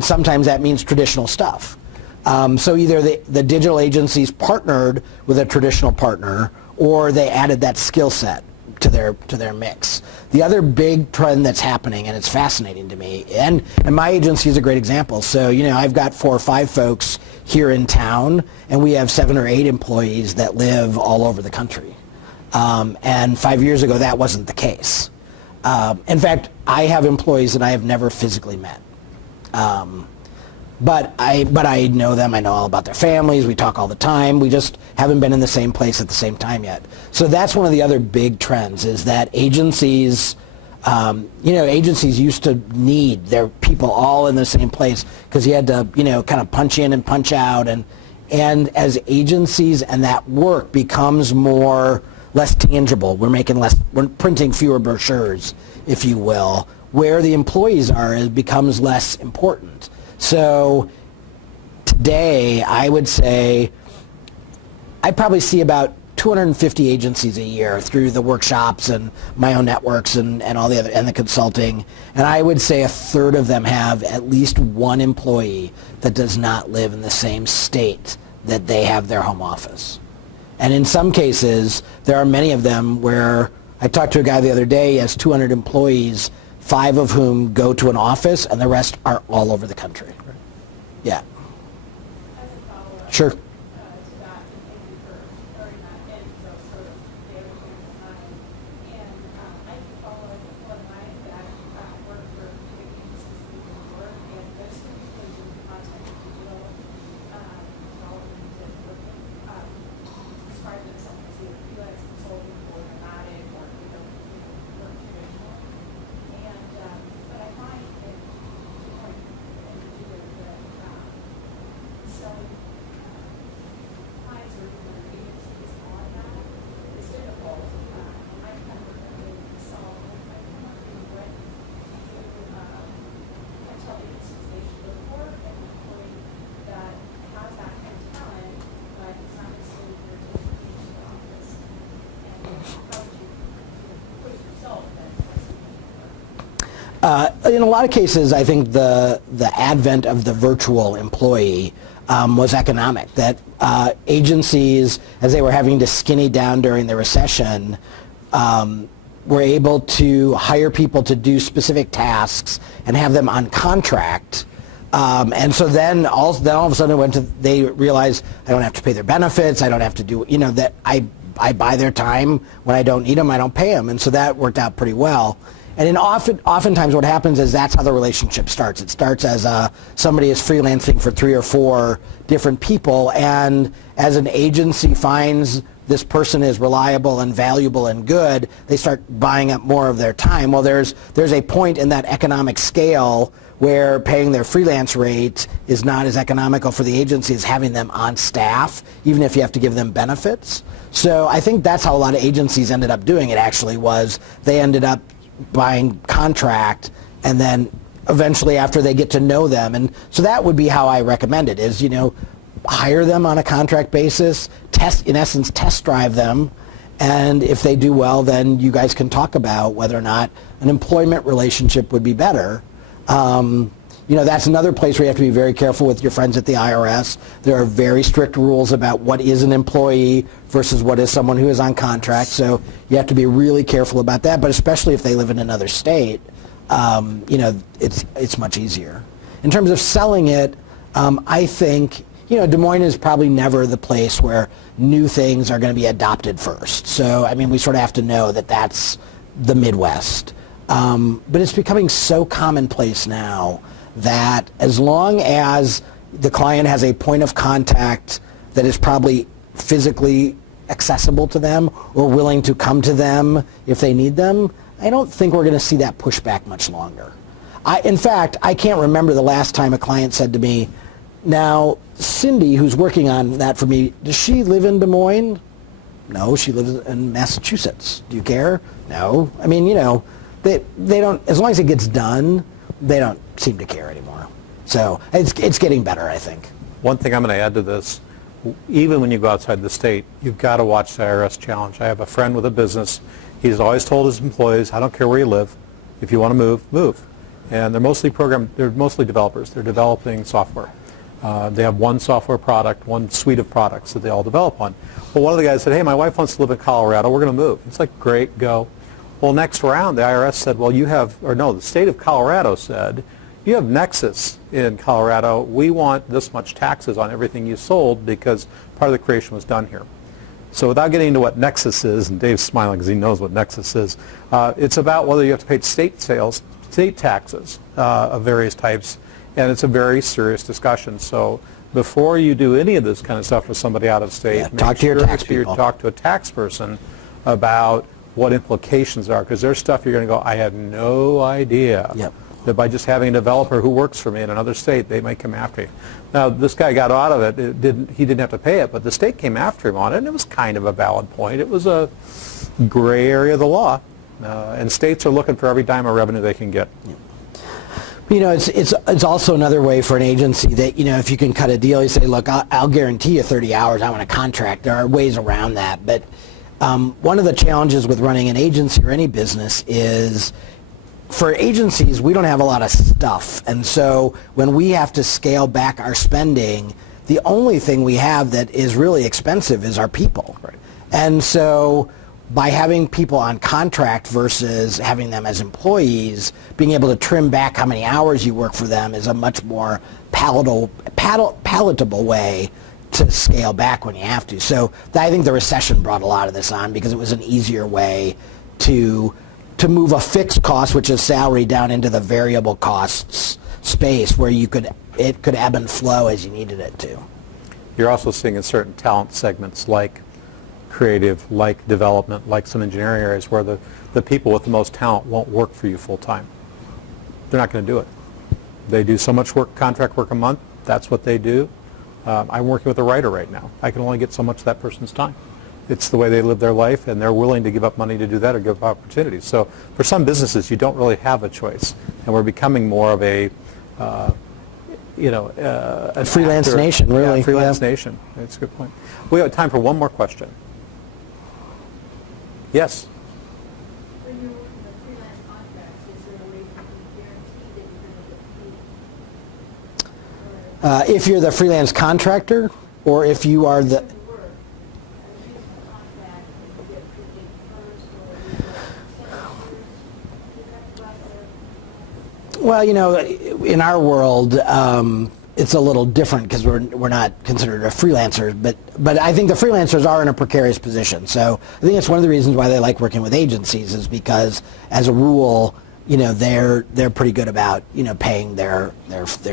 sometimes that means traditional stuff. So either the digital agencies partnered with a traditional partner, or they added that skill set. their mix. The other big trend that's happening, and it's fascinating to me, and my agency is a great example. So I've got 4 or 5 folks here in town, and we have 7 or 8 employees that live all over the country. And 5 years ago, that wasn't the case. In fact, I have employees that I have never physically met. But I know them. I know all about their families. We talk all the time. We just haven't been in the same place at the same time yet. So that's one of the other big trends, is that agencies, agencies used to need their people all in the same place because you had to, kind of punch in and punch out. And as agencies and that work becomes less tangible, we're printing fewer brochures, if you will. Where the employees are, it becomes less important. So today, I would say I probably see about 250 agencies a year through the workshops and my own networks and all the other, and the consulting. And I would say a third of them have at least one employee that does not live in the same state that they have their home office. And in some cases, there are many of them where I talked to a guy the other day, he has 200 employees, 5 of whom go to an office, and the rest are all over the country. Yeah. As a follow-up. Sure. To that, thank you for throwing that in, so sort of very time. And I can follow up with one of mine that work for big agencies in New York, and most of the people do content and digital development and working, describe themselves as either freelance consulting or nomadic or work traditional. And but I find that in particular that selling clients or even agencies on that is difficult. I kind of sell, I come up with what I tell agencies they should look for, and an employee that has that kind of talent, but it's not necessarily their taking to the office. And how would you push yourself then? In a lot of cases, I think the advent of the virtual employee was economic. That agencies, as they were having to skinny down during the recession, were able to hire people to do specific tasks and have them on contract. And so then all of a sudden they realized I don't have to pay their benefits. I don't have to do, that I buy their time. When I don't need them, I don't pay them. And so that worked out pretty well. And oftentimes what happens is that's how the relationship starts. It starts as somebody is freelancing for 3 or 4 different people, and as an agency finds this person is reliable and valuable and good, they start buying up more of their time. Well, there's a point in that economic scale where paying their freelance rate is not as economical for the agency as having them on staff, even if you have to give them benefits. So I think that's how a lot of agencies ended up doing it, actually, was they ended up buying contract, and then eventually after they get to know them. And so that would be how I recommend it, is, hire them on a contract basis, in essence test drive them, and if they do well, then you guys can talk about whether or not an employment relationship would be better. That's another place where you have to be very careful with your friends at the IRS. There are very strict rules about what is an employee versus what is someone who is on contract. So you have to be really careful about that. But especially if they live in another state, it's much easier. In terms of selling it, I think Des Moines is probably never the place where new things are going to be adopted first. So we sort of have to know that that's the Midwest. But it's becoming so commonplace now that as long as the client has a point of contact that is probably physically accessible to them or willing to come to them if they need them, I don't think we're going to see that pushback much longer. In fact, I can't remember the last time a client said to me, now, Cindy, who's working on that for me, does she live in Des Moines? No, she lives in Massachusetts. Do you care? No. They don't, as long as it gets done, they don't seem to care anymore. So it's getting better, I think. One thing I'm going to add to this, even when you go outside the state, you've got to watch the IRS challenge. I have a friend with a business. He's always told his employees, I don't care where you live. If you want to move, move. And they're mostly developers. They're developing software. They have one software product, one suite of products that they all develop on. Well, one of the guys said, hey, my wife wants to live in Colorado. We're going to move. It's like, great, go. Well, next round, the IRS said, well, the state of Colorado said, you have Nexus in Colorado. We want this much taxes on everything you sold because part of the creation was done here. So without getting into what Nexus is, and Dave's smiling because he knows what Nexus is, it's about whether you have to pay state taxes of various types, and it's a very serious discussion. So before you do any of this kind of stuff with somebody out of state, talk to your tax people. Talk to a tax person about what implications are, because there's stuff you're going to go, I had no idea. Yep. That by just having a developer who works for me in another state, they might come after you. Now, this guy got out of it. He didn't have to pay it, but the state came after him on it, and it was kind of a valid point. It was a gray area of the law, and states are looking for every dime of revenue they can get. You know, it's also another way for an agency that, you know, if you can cut a deal, you say, look, I'll guarantee you 30 hours. I want a contract. There are ways around that, but one of the challenges with running an agency or any business is, for agencies, we don't have a lot of stuff. And so when we have to scale back our spending, the only thing we have that is really expensive is our people. Right. And so by having people on contract versus having them as employees, being able to trim back how many hours you work for them is a much more palatable way to scale back when you have to. So I think the recession brought a lot of this on because it was an easier way to move a fixed cost, which is salary, down into the variable costs space where it could ebb and flow as you needed it to. You're also seeing in certain talent segments like creative, like development, like some engineering areas where the people with the most talent won't work for you full time. They're not going to do it. They do so much work, contract work a month, that's what they do. I'm working with a writer right now. I can only get so much of that person's time. It's the way they live their life, and they're willing to give up money to do that or give up opportunities. So for some businesses, you don't really have a choice, and we're becoming more of a freelance nation, really. Yeah, freelance nation. That's a good point. We have time for one more question. Yes? When you're working with freelance contracts, is there a way you can guarantee that you're going to get paid? If you're the freelance contractor, or if you are the... Well, you know, in our world, it's a little different because we're not considered a freelancer, but I think the freelancers are in a precarious position. So I think it's one of the reasons why they like working with agencies is because, as a rule, you know, they're pretty good about, you know, paying their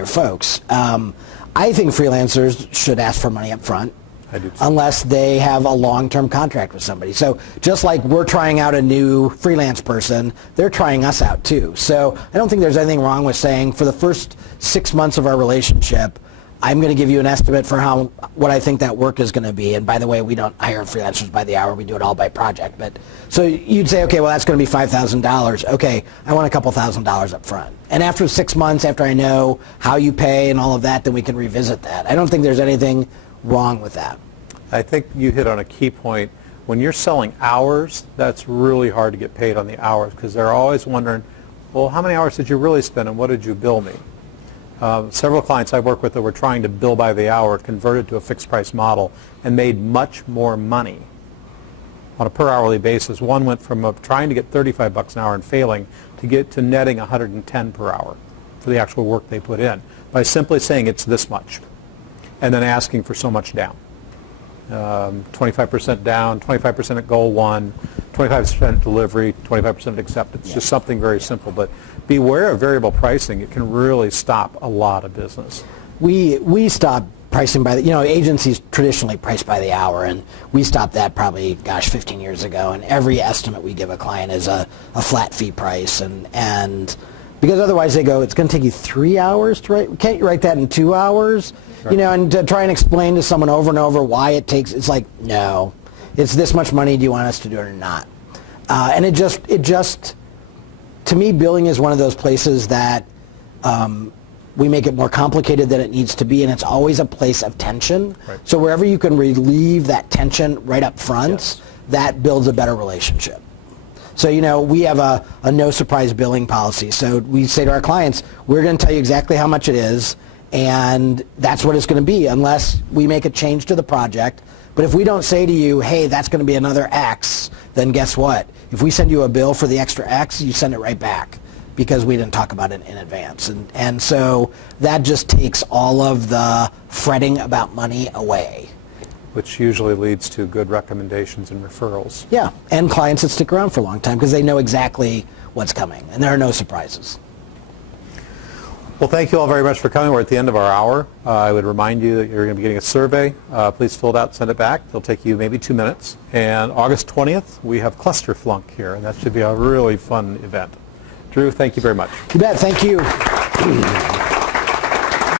folks. I think freelancers should ask for money up front. I do too. Unless they have a long-term contract with somebody. So just like we're trying out a new freelance person, they're trying us out too. So I don't think there's anything wrong with saying for the first 6 months of our relationship, I'm going to give you an estimate for what I think that work is going to be. And by the way, we don't hire freelancers by the hour. We do it all by project. But so you'd say, okay, well, that's going to be $5,000. Okay, I want a couple $1,000s up front. And after 6 months, after I know how you pay and all of that, then we can revisit that. I don't think there's anything wrong with that. I think you hit on a key point. When you're selling hours, that's really hard to get paid on the hours because they're always wondering, well, how many hours did you really spend and what did you bill me? Several clients I work with that were trying to bill by the hour converted to a fixed price model and made much more money on a per hourly basis. One went from trying to get $35 an hour and failing to netting $110 per hour for the actual work they put in by simply saying it's this much and then asking for so much down. 25% down, 25% at goal one, 25% delivery, 25% at acceptance. Just something very simple. But beware of variable pricing. It can really stop a lot of business. We stopped pricing by agencies traditionally price by the hour, and we stopped that probably, 15 years ago. And every estimate we give a client is a flat fee price, and because otherwise they go, it's going to take you 3 hours to write. Can't you write that in 2 hours? Right. And to try and explain to someone over and over why it takes, it's like, no, it's this much money. Do you want us to do it or not? And it just, to me, billing is one of those places that we make it more complicated than it needs to be, and it's always a place of tension. Right. So wherever you can relieve that tension right up front, that builds a better relationship. So, we have a no surprise billing policy. So we say to our clients, we're going to tell you exactly how much it is, And that's what it's going to be unless we make a change to the project. But if we don't say to you, hey, that's going to be another X, then guess what? If we send you a bill for the extra X, you send it right back because we didn't talk about it in advance. And so that just takes all of the fretting about money away. Which usually leads to good recommendations and referrals. Yeah, and clients that stick around for a long time because they know exactly what's coming and there are no surprises. Well, thank you all very much for coming. We're at the end of our hour. I would remind you that you're going to be getting a survey. Please fill it out and send it back. It'll take you maybe 2 minutes. And August 20th, we have Cluster Flunk here, and that should be a really fun event. Drew, thank you very much. You bet. Thank you.